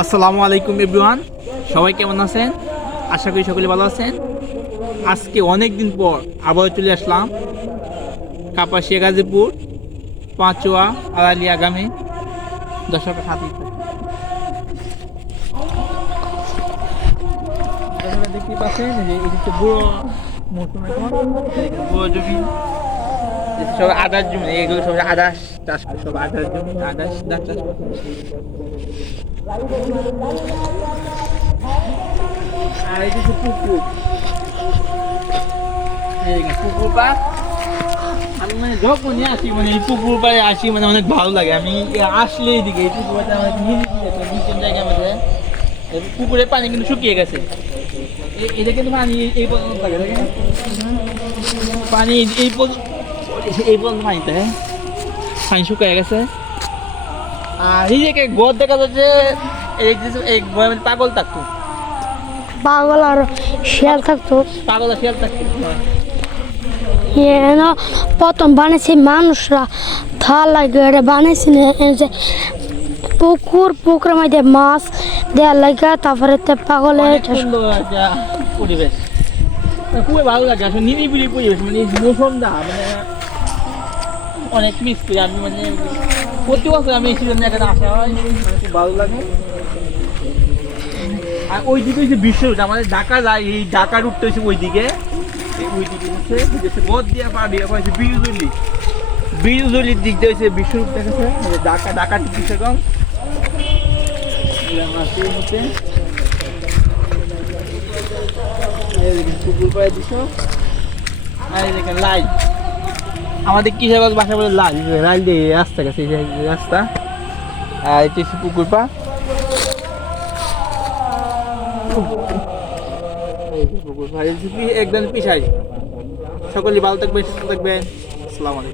আসসালামু আলাইকুম এভরিওয়ান, সবাই কেমন আছেন? আশা করি সকলে ভালো আছেন। আজকে অনেক দিন পর আবার চলে আসলাম কাপাসিয়া গাজীপুর পাঁচুয়া আড়ালিয়া গ্রামে। দর্শকের সাথে দেখতে পাচ্ছেন যে এটি হচ্ছে বুড়ো মৌসুম, এখন বুড়ো জমি, সব আদার জমি, এগুলো সব আদাস চাষ করে, সব আদার জমি, আদাস ধান চাষ করে। আর এটা হচ্ছে পুকুর, পুকুর পাড়। আমি মানে যখনই আসি, মানে এই পুকুর পাড়ে আসি, মানে অনেক ভালো লাগে। আমি আসলে এইদিকে এই পুকুর পাড়ে অনেক নিচের জায়গার মধ্যে পুকুরের পানি কিন্তু শুকিয়ে গেছে। এটা কিন্তু পানি এই পর্যন্ত থাকে, দেখেন পানি এই পর্যন্ত পানিতে পানি শুকিয়ে গেছে। আর এই যে গদ দেখা যাচ্ছে, এই পাগল থাকতো, পাগল আর শিয়াল থাকতো। পাগল আর শিয়াল থাকতো। প্রথম বানিয়েছে মানুষরা, থাল লাগে বানিয়েছে যে পুকুরের মধ্যে মাছ দেওয়ার লাগে, তারপরে পাগলের সুন্দর একটা পরিবেশ, খুবই ভালো লাগে আসলে, নিরিবিলি পরিবেশ। মানে মৌসুমটা মানে অনেক মিস করি আমি, মানে প্রতি বছর আমি এই সিজনে এখানে আসা হয়, খুব ভালো লাগে। আর ওই দিকে হচ্ছে বিশ্ব রুট, আমাদের ঢাকা যায়, এই ঢাকা রুটটা হচ্ছে ওই দিকে, ওই দিকে হচ্ছে বদিয়া পাড়ি, হচ্ছে বিরুজলির দিক দিয়ে হচ্ছে বিশ্ব রুট দেখেছে, ঢাকা টু কিশোরগঞ্জ পুকুর পাড়ে দিছ। আর দেখেন লাইট, আমাদের কিশোরগঞ্জ বাসা বলে লাল লাল দিয়ে রাস্তা গেছে, রাস্তা। আর এটা হচ্ছে পুকুর পা, একদম পিছাই। সকলে ভালো থাকবেন, সুস্থ থাকবেন। আসসালামু আলাইকুম।